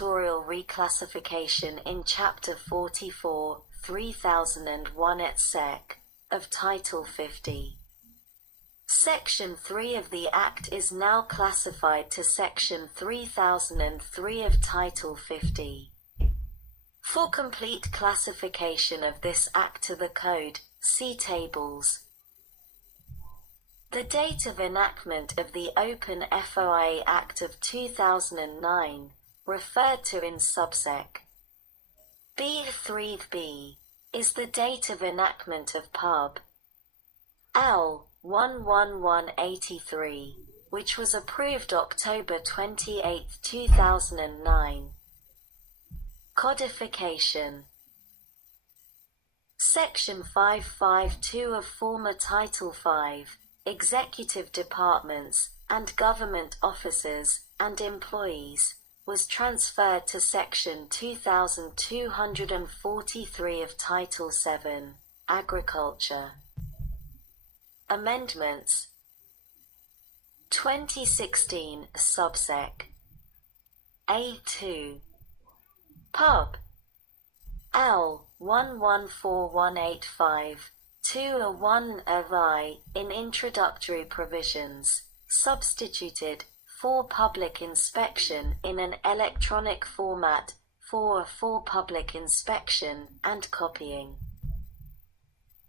editorial reclassification in Chapter 44, 3001 et seq. Of Title 50. Section 3 of the Act is now classified to Section 3003 of Title 50. For complete classification of this Act to the Code, see tables. The date of enactment of the Open FOIA Act of 2009, referred to in subsec. B3b, is the date of enactment of Pub. L. 11183, which was approved October 28, 2009. Codification. Section 552 of former Title 5, Executive Departments and Government Officers and Employees, was transferred to Section 2243 of Title 7, Agriculture. Amendments. 2016 subsec. A2. Pub. L. 114185. 201 of I, in introductory provisions, substituted, for public inspection in an electronic format, for public inspection and copying.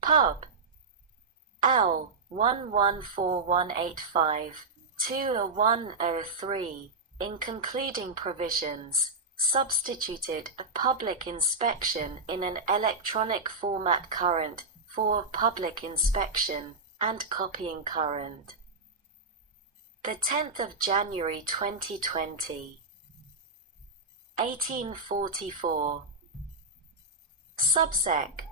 Pub. L. 114185. 20103, in concluding provisions, substituted, public inspection in an electronic format current, for public inspection, and copying current. The 10th of January 2020. 1844. Subsec.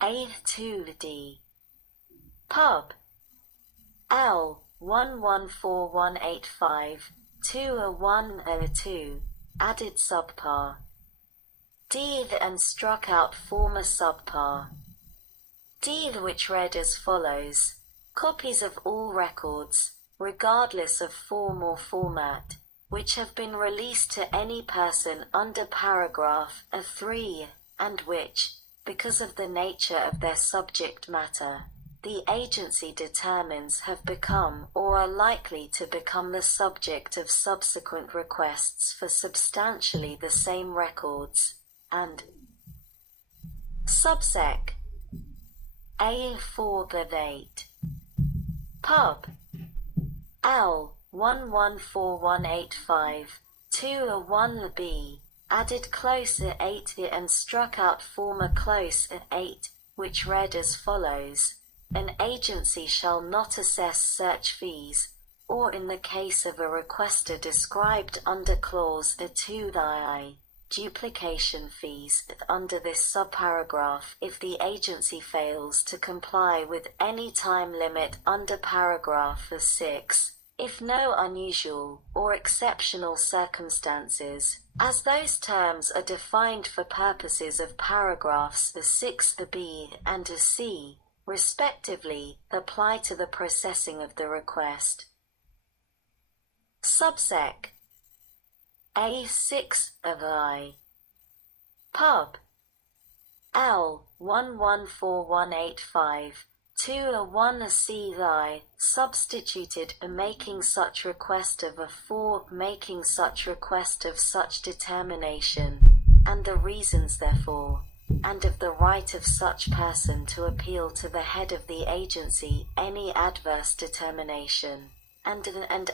A2d. Pub. L. 114185. 20102, added subpar. D. and struck out former subpar. D. which read as follows: copies of all records, regardless of form or format, which have been released to any person under paragraph 3, and which, because of the nature of their subject matter, the agency determines have become or are likely to become the subject of subsequent requests for substantially the same records, and subsec. A4-8. Pub. L. 114185. 201b, added close 8 and struck out former close 8, which read as follows: an agency shall not assess search fees, or in the case of a requester described under Clause 2I, duplication fees under this subparagraph if the agency fails to comply with any time limit under paragraph 6, if no unusual or exceptional circumstances, as those terms are defined for purposes of paragraphs 6b and c, respectively, apply to the processing of the request. Subsec. A6 of I. Pub. L. 114185. 201c I, substituted making such request of making such request of such determination, and the reasons therefor, and of the right of such person to appeal to the head of the agency any adverse determination, and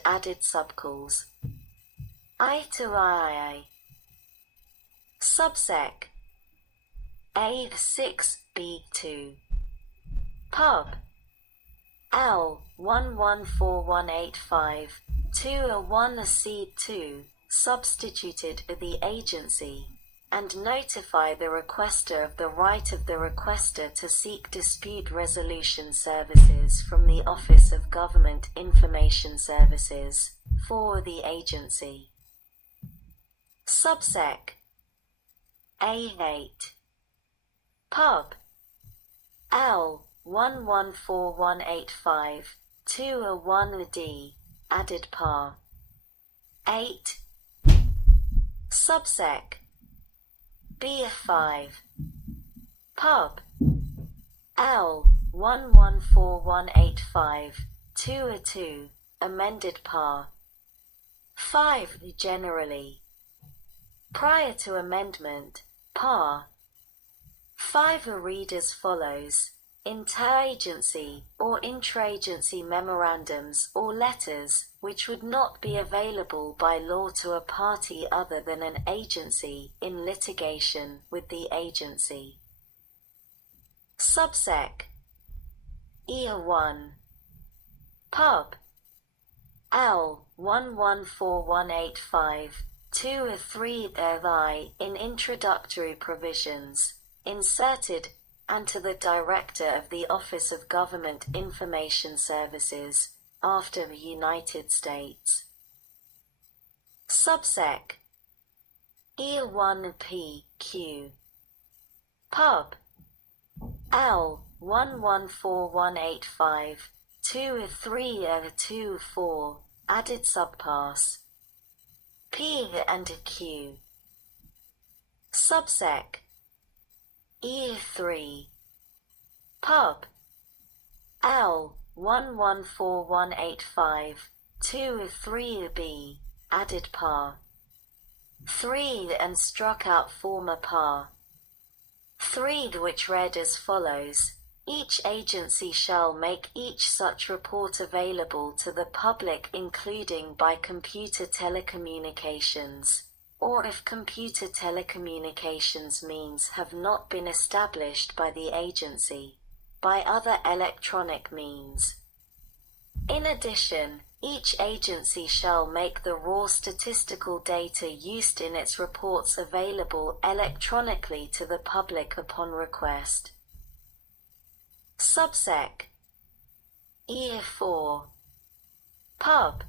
added subclause. I to I. Subsec. A6b2. Pub. L. 114185. 201c2, substituted the agency, and notify the requester of the right of the requester to seek dispute resolution services from the Office of Government Information Services, for the agency. Subsec. A8. Pub. L. 114185. 201d, added par. 8. Subsec B5 Pub L 114185-2 amended par 5 generally. Prior to amendment, par 5 read as follows: interagency or intra-agency memorandums or letters which would not be available by law to a party other than an agency in litigation with the agency. Subsec E1 Pub L 114185-2 I in introductory provisions, inserted, and to the Director of the Office of Government Information Services, after the United States. Subsec E1PQ Pub L 114185-2 added subpass P and Q. Subsec E3 Pub L 114185-2 B added par 3 and struck out former par 3, which read as follows: each agency shall make each such report available to the public, including by computer telecommunications, or if computer telecommunications means have not been established by the agency, by other electronic means. In addition, each agency shall make the raw statistical data used in its reports available electronically to the public upon request. Subsec E4 Pub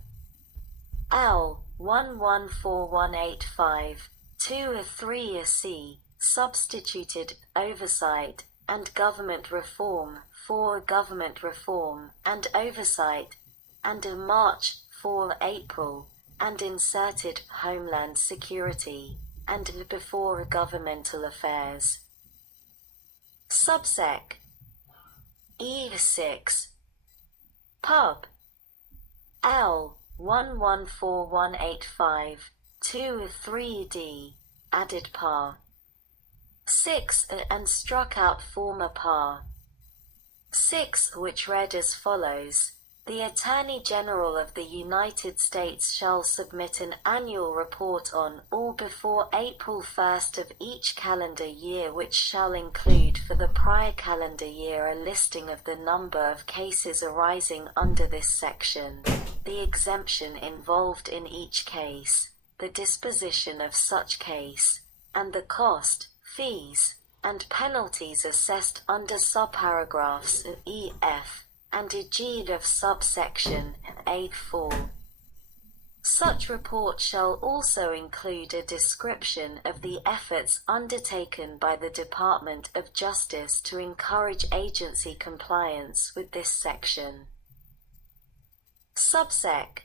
L 114185-2 C substituted oversight and government reform for government reform and oversight, and in March for April, and inserted Homeland Security and before governmental affairs. Subsec E6 Pub L 114185-2 D added par 6 and struck out former par 6, which read as follows: the Attorney General of the United States shall submit an annual report on or before April 1st of each calendar year, which shall include for the prior calendar year a listing of the number of cases arising under this section, the exemption involved in each case, the disposition of such case, and the cost, fees, and penalties assessed under subparagraphs E, F, and G of subsection A4. Such report shall also include a description of the efforts undertaken by the Department of Justice to encourage agency compliance with this section. Subsec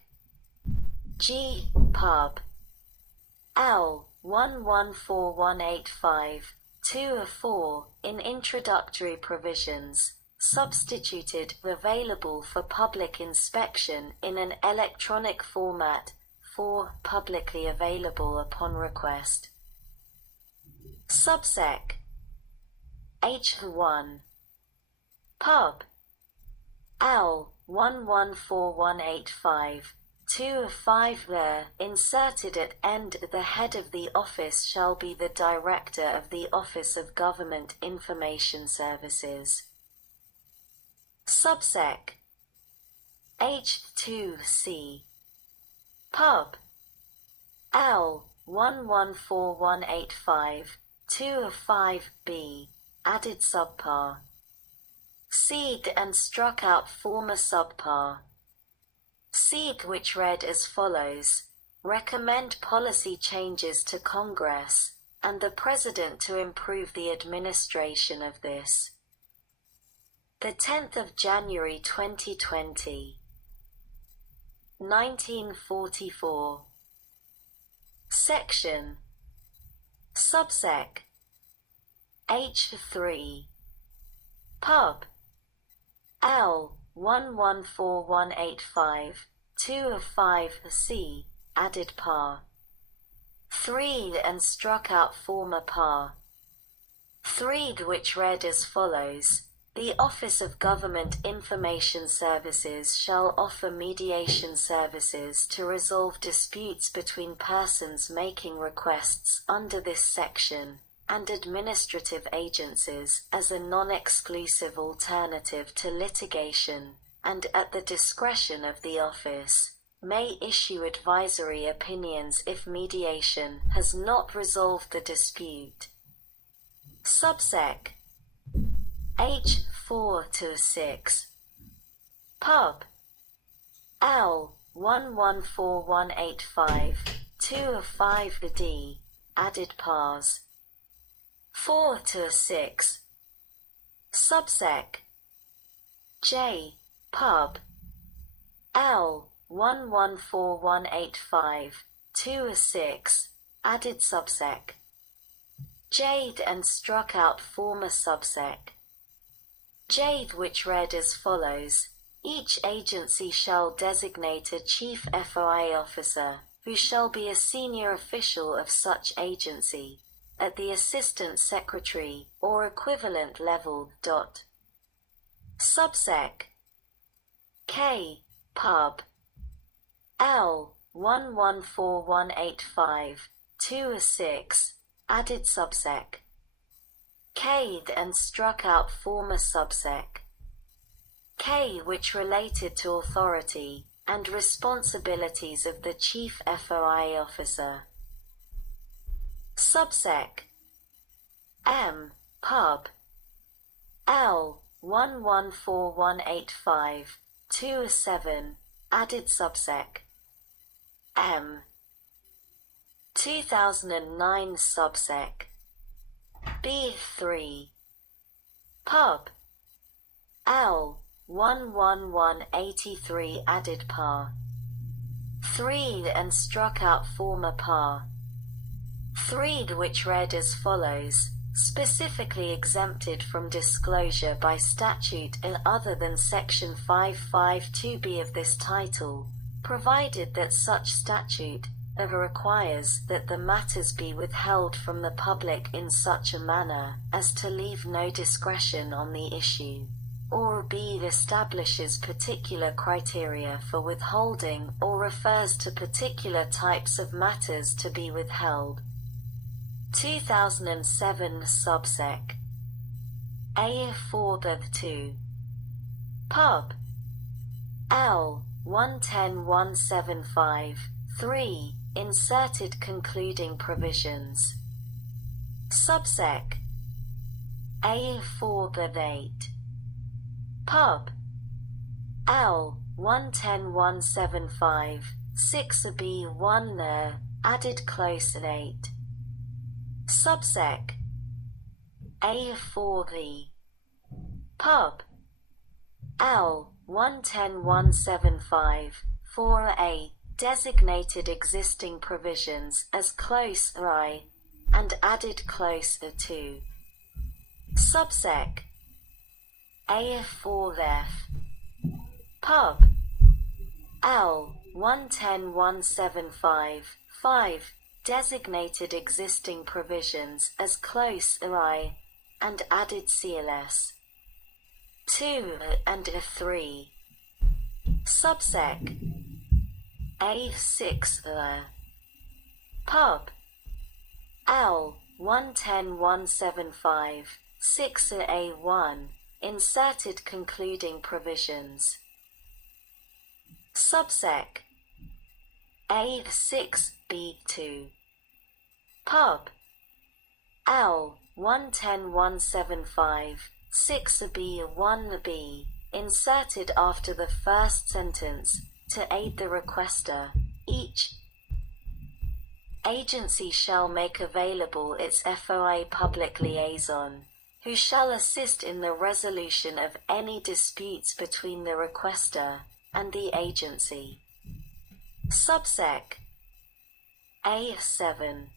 G Pub L 114185-2 in introductory provisions, substituted available for public inspection in an electronic format for publicly available upon request. Subsec H1 Pub L 114185-2 inserted at end. The head of the office shall be the Director of the Office of Government Information Services. Subsec H2C Pub L 114185-2 B added subpar Seed and struck out former subpar Seed, which read as follows: recommend policy changes to Congress and the President to improve the administration of this. The 10th of January 2020, 1944. Section Subsec H3 Pub L 114185 2 of 5 C added par 3 and struck out former par 3 which read as follows. The Office of Government Information Services shall offer mediation services to resolve disputes between persons making requests under this section and administrative agencies as a non-exclusive alternative to litigation, and at the discretion of the office, may issue advisory opinions if mediation has not resolved the dispute. Subsec H4 to 6 Pub L 114185 2 of 5 D added pars 4 to 6 Subsec J Pub L 114185 2 of 6 added subsec Jade and struck out former subsec Jade which read as follows. Each agency shall designate a chief FOI officer, who shall be a senior official of such agency, at the assistant secretary or equivalent level. Subsec K Pub L 114185 2 of 6 added subsec Cade and struck out former subsec K which related to authority and responsibilities of the chief FOI officer. Subsec M Pub L 114185 2 of 7 added subsec M 2009 subsec B3 Pub L 11183 added par 3 and struck out former par 3 which read as follows. Specifically exempted from disclosure by statute and other than section 552b of this title, provided that such statute requires that the matters be withheld from the public in such a manner as to leave no discretion on the issue, or b establishes particular criteria for withholding or refers to particular types of matters to be withheld. 2007 subsec A4-2 Pub L 110175 3 inserted concluding provisions. Subsec A4-8 Pub L 110175 6b1 added close at 8. Subsec A4 Pub L 110175 4a designated existing provisions as close I and added close to. Subsec A4F Pub L 110175 5 designated existing provisions as close I and added CLS 2 and A3. Subsec A6 Pub L 110175 6a1 inserted concluding provisions. Subsec A6b2 Pub L 110175 6b1b inserted after the first sentence to aid the requester. Each agency shall make available its FOI public liaison, who shall assist in the resolution of any disputes between the requester and the agency. Subsec A7